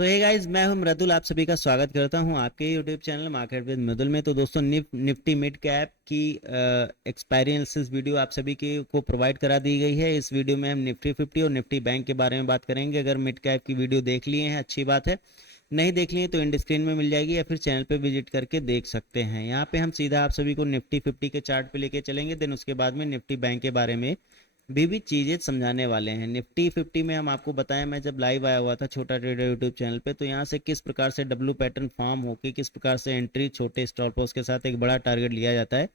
तो hey guys, मैं हूं मृदुल। आप सभी का स्वागत करता हूं आपके यूट्यूब चैनल मार्केट विद मृदुल में। तो दोस्तों, निफ्टी मिड कैप की एक्सपायरी एनालिसिस वीडियो आप सभी के को प्रोवाइड करा दी गई है। इस वीडियो में हम निफ्टी 50 और निफ्टी बैंक के बारे में बात करेंगे। अगर मिड कैप की वीडियो देख लिए हैं, अच्छी बात है। नहीं देख लिए तो इंड स्क्रीन में मिल जाएगी या फिर चैनल पे विजिट करके देख सकते हैं। यहाँ पे हम सीधा आप सभी को निफ्टी 50 के चार्ट पे लेके चलेंगे, देन उसके बाद में निफ्टी बैंक के बारे में भी चीज़ें समझाने वाले हैं। निफ्टी 50 में हम आपको बताएं, मैं जब लाइव आया हुआ था छोटा ट्रेडर यूट्यूब चैनल पे, तो यहाँ से किस प्रकार से डब्लू पैटर्न फॉर्म होकर किस प्रकार से एंट्री छोटे स्टॉप लॉस के साथ एक बड़ा टारगेट लिया जाता है,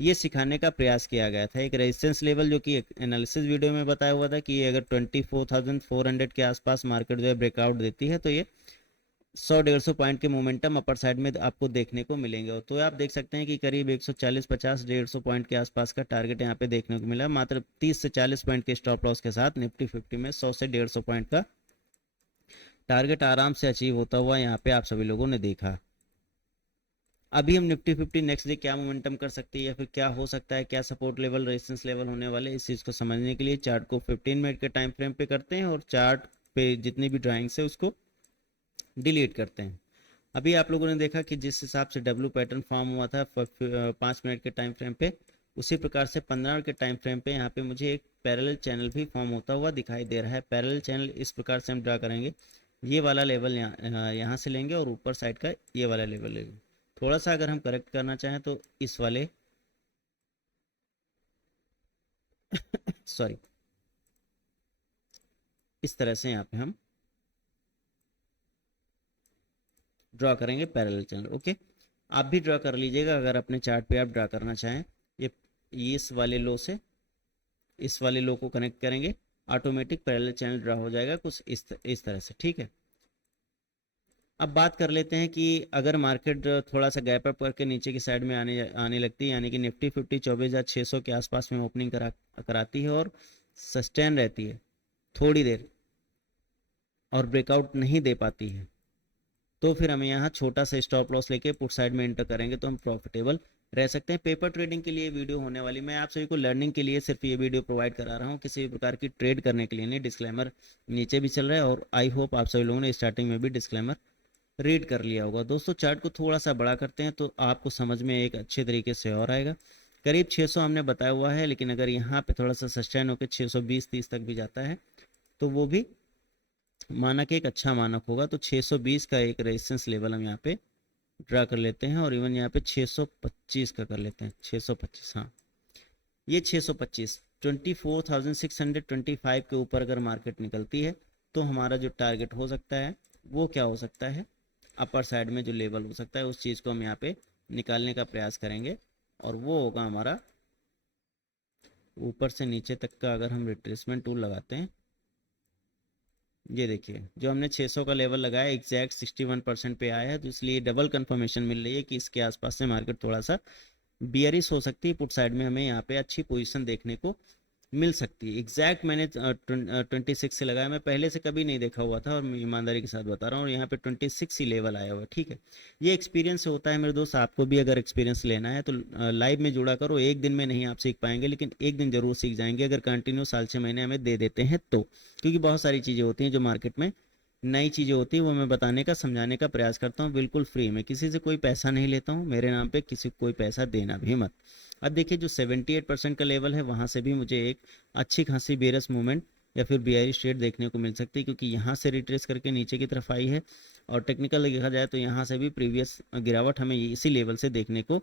ये सिखाने का प्रयास किया गया था। एक रेजिस्टेंस लेवल जो कि एनालिसिस वीडियो में बताया हुआ था कि ये अगर 24,400 के आसपास मार्केट जो है ब्रेकआउट देती है तो ये 100-150 पॉइंट के मोमेंटम अपर साइड में आपको देखने को मिलेंगे। और तो आप देख सकते हैं कि करीब 140-50-150 पॉइंट के आसपास का टारगेट यहाँ पे देखने को मिला। मात्र 30 से 40 पॉइंट के स्टॉप लॉस के साथ निफ्टी 50 में 100 से 150 पॉइंट का टारगेट आराम से अचीव होता हुआ यहाँ पे आप सभी लोगों ने देखा। अभी हम निफ्टी 50 नेक्स्ट डे क्या मोमेंटम कर सकती है या फिर क्या हो सकता है, क्या सपोर्ट लेवल रेजिस्टेंस लेवल होने वाले, इस चीज़ को समझने के लिए चार्ट को 15 मिनट के टाइम फ्रेम पे करते हैं और चार्ट पे जितनी भी ड्राइंग्स है उसको डिलीट करते हैं। अभी आप लोगों ने देखा कि जिस हिसाब से डब्लू पैटर्न फॉर्म हुआ था 5 मिनट के टाइम फ्रेम पे, उसी प्रकार से 15 मिनट के टाइम फ्रेम पे यहाँ पे मुझे एक पैरेलल चैनल भी फॉर्म होता हुआ दिखाई दे रहा है। पैरेलल चैनल इस प्रकार से हम ड्रा करेंगे, ये वाला लेवल यहाँ से लेंगे और ऊपर साइड का ये वाला लेवल लेंगे। थोड़ा सा अगर हम करेक्ट करना चाहें तो इस वाले सॉरी, इस तरह से यहाँ पे हम ड्रॉ करेंगे पैरेलल चैनल। ओके, आप भी ड्रॉ कर लीजिएगा अगर अपने चार्ट पे आप ड्रॉ करना चाहें। ये इस वाले लो से इस वाले लो को कनेक्ट करेंगे, ऑटोमेटिक पैरेलल चैनल ड्रा हो जाएगा कुछ इस तरह से। ठीक है, अब बात कर लेते हैं कि अगर मार्केट थोड़ा सा गैप अप करके नीचे की साइड में आने लगती है, यानी कि निफ्टी 50 24,600 के आसपास में ओपनिंग कराती है और सस्टेन रहती है थोड़ी देर और ब्रेकआउट नहीं दे पाती है, तो फिर हमें यहाँ छोटा सा स्टॉप लॉस लेके पुट साइड में एंटर करेंगे तो हम प्रॉफिटेबल रह सकते हैं। पेपर ट्रेडिंग के लिए वीडियो होने वाली, मैं आप सभी को लर्निंग के लिए सिर्फ ये वीडियो प्रोवाइड करा रहा हूँ, किसी भी प्रकार की ट्रेड करने के लिए नहीं। डिस्क्लेमर नीचे भी चल रहा है और आई होप आप सभी लोगों ने स्टार्टिंग में भी डिस्क्लेमर रीड कर लिया होगा। दोस्तों, चार्ट को थोड़ा सा बड़ा करते हैं तो आपको समझ में एक अच्छे तरीके से और आएगा। करीब 600 हमने बताया हुआ है, लेकिन अगर यहाँ पे थोड़ा सा सस्टेन होकर 620-30 तक भी जाता है तो वो भी मानक एक अच्छा मानक होगा। तो 620 का एक रेजिस्टेंस लेवल हम यहाँ पे ड्रा कर लेते हैं और इवन यहाँ पे 625 का कर लेते हैं। 625, हाँ, ये 625 24,625 के ऊपर अगर मार्केट निकलती है तो हमारा जो टारगेट हो सकता है वो क्या हो सकता है, अपर साइड में जो लेवल हो सकता है उस चीज़ को हम यहाँ पे निकालने का प्रयास करेंगे और वो होगा हमारा ऊपर से नीचे तक का। अगर हम रिट्रेसमेंट टूल लगाते हैं, ये देखिए जो हमने 600 का लेवल लगाया एग्जैक्ट 61% पे आया है, तो इसलिए डबल कंफर्मेशन मिल रही है कि इसके आसपास से मार्केट थोड़ा सा बियरिश हो सकती है। पुट साइड में हमें यहाँ पे अच्छी पोजीशन देखने को मिल सकती है। एग्जैक्ट मैंने 26 से लगाया, मैं पहले से कभी नहीं देखा हुआ था और मैं ईमानदारी के साथ बता रहा हूँ, और यहाँ पे 26 ही लेवल आया हुआ है। ठीक है, ये एक्सपीरियंस होता है मेरे दोस्त, आपको भी अगर एक्सपीरियंस लेना है तो लाइव में जुड़ा करो। एक दिन में नहीं आप सीख पाएंगे, लेकिन एक दिन जरूर सीख जाएंगे अगर कंटिन्यू साल 6 महीने हमें दे देते हैं तो। क्योंकि बहुत सारी चीज़ें होती हैं जो मार्केट में नई चीज़ें होती हैं, वो मैं बताने का समझाने का प्रयास करता हूँ बिल्कुल फ्री में। किसी से कोई पैसा नहीं लेता हूँ, मेरे नाम पे किसी को कोई पैसा देना भी मत। अब देखिए जो 78% का लेवल है वहाँ से भी मुझे एक अच्छी खासी बेरस मूवमेंट या फिर बियरिश ट्रेड देखने को मिल सकती है, क्योंकि यहाँ से रिट्रेस करके नीचे की तरफ आई है और टेक्निकल देखा जाए तो यहाँ से भी प्रीवियस गिरावट हमें इसी लेवल से देखने को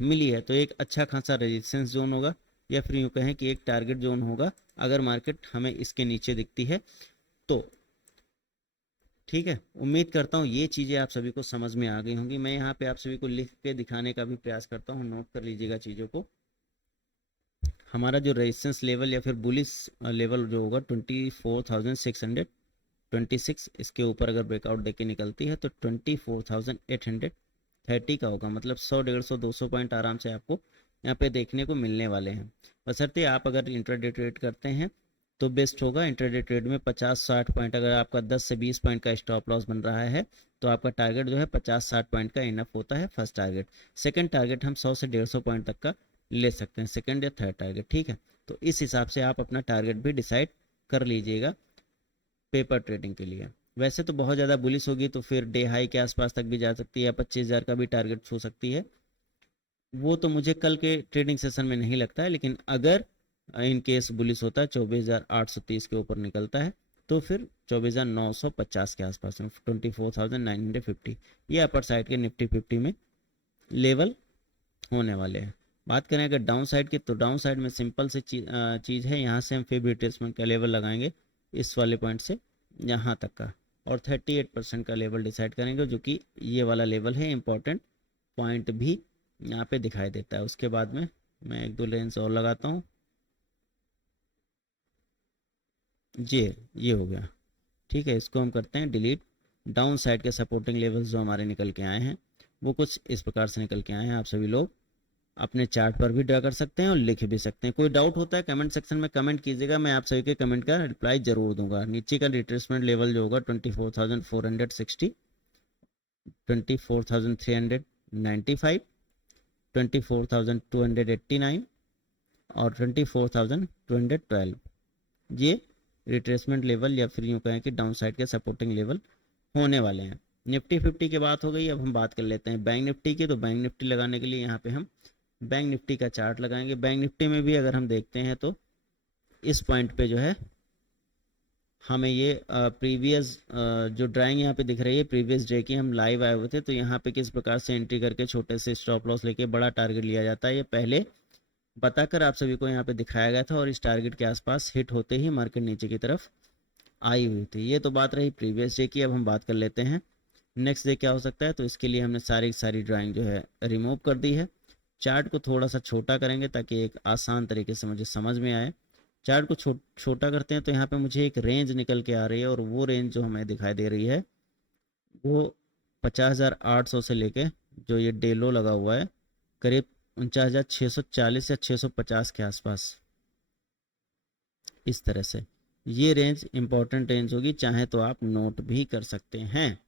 मिली है। तो एक अच्छा खासा रेजिस्टेंस जोन होगा या फिर यूँ कहें कि एक टारगेट जोन होगा अगर मार्केट हमें इसके नीचे दिखती है तो। ठीक है, उम्मीद करता हूँ ये चीज़ें आप सभी को समझ में आ गई होंगी। मैं यहाँ पे आप सभी को लिख के दिखाने का भी प्रयास करता हूँ, नोट कर लीजिएगा चीज़ों को। हमारा जो रेजिस्टेंस लेवल या फिर बुलिस लेवल जो होगा 24,626, इसके ऊपर अगर ब्रेकआउट देके निकलती है तो 24,830 का होगा। मतलब 100, 150, 200 पॉइंट आराम से आपको यहाँ पे देखने को मिलने वाले हैं। बशर्ते आप अगर इंट्राडे ट्रेड करते हैं तो बेस्ट होगा। इंट्राडे ट्रेड में 50-60 पॉइंट, अगर आपका 10 से 20 पॉइंट का स्टॉप लॉस बन रहा है तो आपका टारगेट जो है 50-60 पॉइंट का इनफ होता है फर्स्ट टारगेट। सेकंड टारगेट हम 100 से 150 पॉइंट तक का ले सकते हैं, सेकंड या थर्ड टारगेट। ठीक है, तो इस हिसाब से आप अपना टारगेट भी डिसाइड कर लीजिएगा पेपर ट्रेडिंग के लिए। वैसे तो बहुत ज़्यादा बुलिश होगी तो फिर डे हाई के आसपास तक भी जा सकती है या 25,000 का भी टारगेट छू सकती है। वो तो मुझे कल के ट्रेडिंग सेशन में नहीं लगता है, लेकिन अगर इन केस बुलिश होता है 24,830 के ऊपर निकलता है तो फिर 24,950 के आसपास में 24,950 ये अपर साइड के निफ्टी 50 में लेवल होने वाले हैं। बात करें अगर डाउन साइड की, तो डाउन साइड में सिंपल सी चीज़ है, यहाँ से हम फेब रिट्रेसमेंट का लेवल लगाएंगे इस वाले पॉइंट से यहाँ तक का, और 38% का लेवल डिसाइड करेंगे, जो कि ये वाला लेवल है। इंपॉर्टेंट पॉइंट भी यहाँ पे दिखाई देता है। उसके बाद में मैं एक दो लेंस और लगाता हूँ। ये हो गया, ठीक है। इसको हम करते हैं डिलीट। डाउन साइड के सपोर्टिंग लेवल्स जो हमारे निकल के आए हैं वो कुछ इस प्रकार से निकल के आए हैं। आप सभी लोग अपने चार्ट पर भी ड्रा कर सकते हैं और लिख भी सकते हैं। कोई डाउट होता है कमेंट सेक्शन में कमेंट कीजिएगा, मैं आप सभी के कमेंट का रिप्लाई जरूर दूंगा। नीचे का रिट्रेसमेंट लेवल जो होगा 24,460, 24,395, 24,289 और 24,212, ये रिट्रेसमेंट लेवल या फिर यूँ कहें कि डाउन साइड के सपोर्टिंग लेवल होने वाले हैं। निफ्टी 50 की बात हो गई, अब हम बात कर लेते हैं बैंक निफ्टी की। तो बैंक निफ्टी लगाने के लिए यहाँ पे हम बैंक निफ्टी का चार्ट लगाएंगे। बैंक निफ्टी में भी अगर हम देखते हैं तो इस पॉइंट पे जो है हमें ये प्रीवियस जो ड्राइंग यहाँ पे दिख रही है प्रीवियस डे की, हम लाइव आए हुए थे। तो यहाँ पे किस प्रकार से एंट्री करके छोटे से स्टॉप लॉस लेके बड़ा टारगेट लिया जाता है, ये पहले बताकर आप सभी को यहाँ पे दिखाया गया था, और इस टारगेट के आसपास हिट होते ही मार्केट नीचे की तरफ आई हुई थी। ये तो बात रही प्रीवियस डे की। अब हम बात कर लेते हैं नेक्स्ट डे क्या हो सकता है। तो इसके लिए हमने सारी ड्राइंग जो है रिमूव कर दी है। चार्ट को थोड़ा सा छोटा करेंगे ताकि एक आसान तरीके से मुझे समझ में आए। चार्ट को छोटा करते हैं तो यहाँ पे मुझे एक रेंज निकल के आ रही है, और वो रेंज जो हमें दिखाई दे रही है वो 50,800 से लेके जो ये डे लो लगा हुआ है करीब 49,640 या 650 के आसपास, इस तरह से ये रेंज इंपॉर्टेंट रेंज होगी। चाहे तो आप नोट भी कर सकते हैं।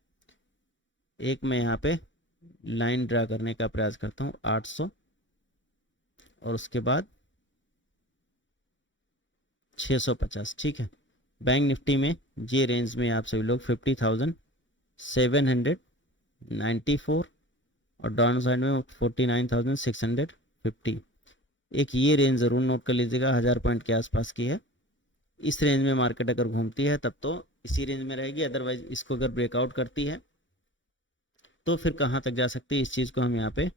एक मैं यहाँ पे लाइन ड्रा करने का प्रयास करता हूँ 800, और उसके बाद 650, ठीक है। बैंक निफ्टी में ये रेंज में आप सभी लोग 50,794 और डाउन साइड में 49,650, एक ये रेंज ज़रूर नोट कर लीजिएगा, 1000 पॉइंट के आसपास की है। इस रेंज में मार्केट अगर घूमती है तब तो इसी रेंज में रहेगी, अदरवाइज इसको अगर ब्रेकआउट करती है तो फिर कहाँ तक जा सकती है, इस चीज़ को हम यहाँ पे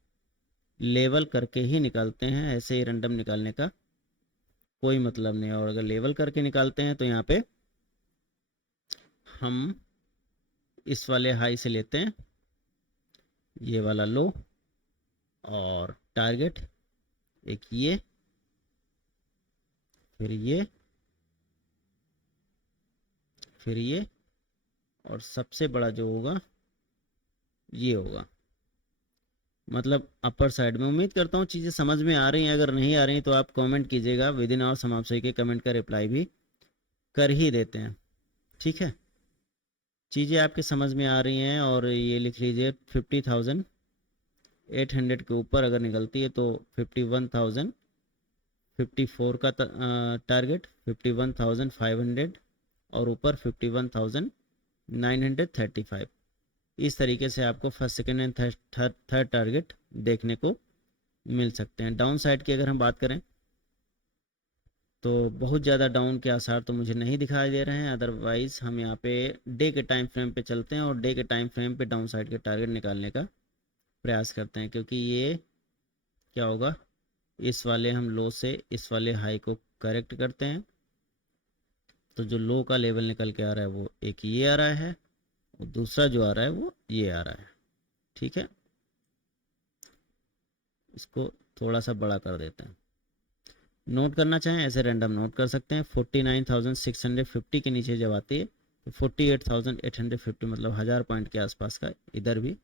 लेवल करके ही निकालते हैं। ऐसे ही रैंडम निकालने का कोई मतलब नहीं है। और अगर लेवल करके निकालते हैं तो यहाँ पे हम इस वाले हाई से लेते हैं ये वाला लो, और टारगेट एक ये, फिर ये, फिर ये, और सबसे बड़ा जो होगा ये होगा। मतलब अपर साइड में। उम्मीद करता हूँ चीज़ें समझ में आ रही हैं। अगर नहीं आ रही तो आप कमेंट कीजिएगा, विद इन आवर हम आप सही के कमेंट का रिप्लाई भी कर ही देते हैं, ठीक है। चीज़ें आपके समझ में आ रही हैं, और ये लिख लीजिए 50,800 के ऊपर अगर निकलती है तो 51,054 का टारगेट, 51,500 और ऊपर 51,935। इस तरीके से आपको first second and third target देखने को मिल सकते हैं। डाउन साइड की अगर हम बात करें तो बहुत ज़्यादा डाउन के आसार तो मुझे नहीं दिखाई दे रहे हैं। अदरवाइज़ हम यहाँ पे डे के टाइम फ्रेम पे चलते हैं और डे के टाइम फ्रेम पे डाउन साइड के टारगेट निकालने का प्रयास करते हैं, क्योंकि ये क्या होगा, इस वाले हम लो से इस वाले हाई को करेक्ट करते हैं। तो जो लो का लेवल निकल के आ रहा है वो एक ये आ रहा है, और दूसरा जो आ रहा है वो ये आ रहा है, ठीक है। इसको थोड़ा सा बड़ा कर देते हैं। नोट करना चाहें ऐसे रैंडम नोट कर सकते हैं। 49,650 के नीचे जब आती है तो 48,850, मतलब 1000 पॉइंट के आसपास का इधर भी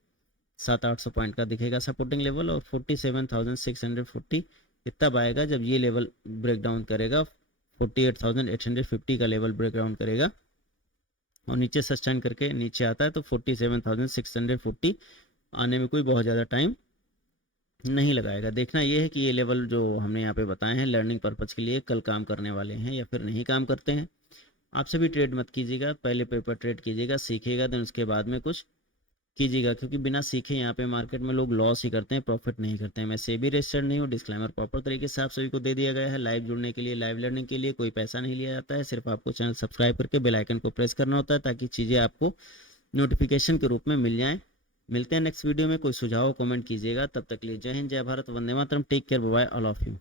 700-800 पॉइंट का दिखेगा सपोर्टिंग लेवल, और 47,640 ये तब आएगा जब ये लेवल ब्रेक डाउन करेगा, 48,850 का लेवल ब्रेक डाउन करेगा और नीचे सस्टेन करके नीचे आता है। तो 47,640 आने में कोई बहुत ज़्यादा टाइम नहीं लगाएगा। देखना ये है कि ये लेवल जो हमने यहाँ पे बताए हैं लर्निंग पर्पज़ के लिए कल काम करने वाले हैं या फिर नहीं काम करते हैं। आप सभी ट्रेड मत कीजिएगा, पहले पेपर ट्रेड कीजिएगा, सीखिएगा, देन उसके बाद में कुछ कीजिएगा, क्योंकि बिना सीखे यहाँ पे मार्केट में लोग लॉस ही करते हैं, प्रॉफिट नहीं करते हैं। मैं सेबी रजिस्टर्ड नहीं हूँ, डिस्क्लेमर प्रॉपर तरीके से आप सभी को दे दिया गया है। लाइव जुड़ने के लिए, लाइव लर्निंग के लिए कोई पैसा नहीं लिया जाता है, सिर्फ आपको चैनल सब्सक्राइब करके बेल आइकन को प्रेस करना होता है ताकि चीज़ें आपको नोटिफिकेशन के रूप में मिल जाएं। मिलते हैं नेक्स्ट वीडियो में, कोई सुझाव कमेंट कीजिएगा। तब तक के लिए जय हिंद, जय भारत, वंदे मातरम, take care, bye bye all of you.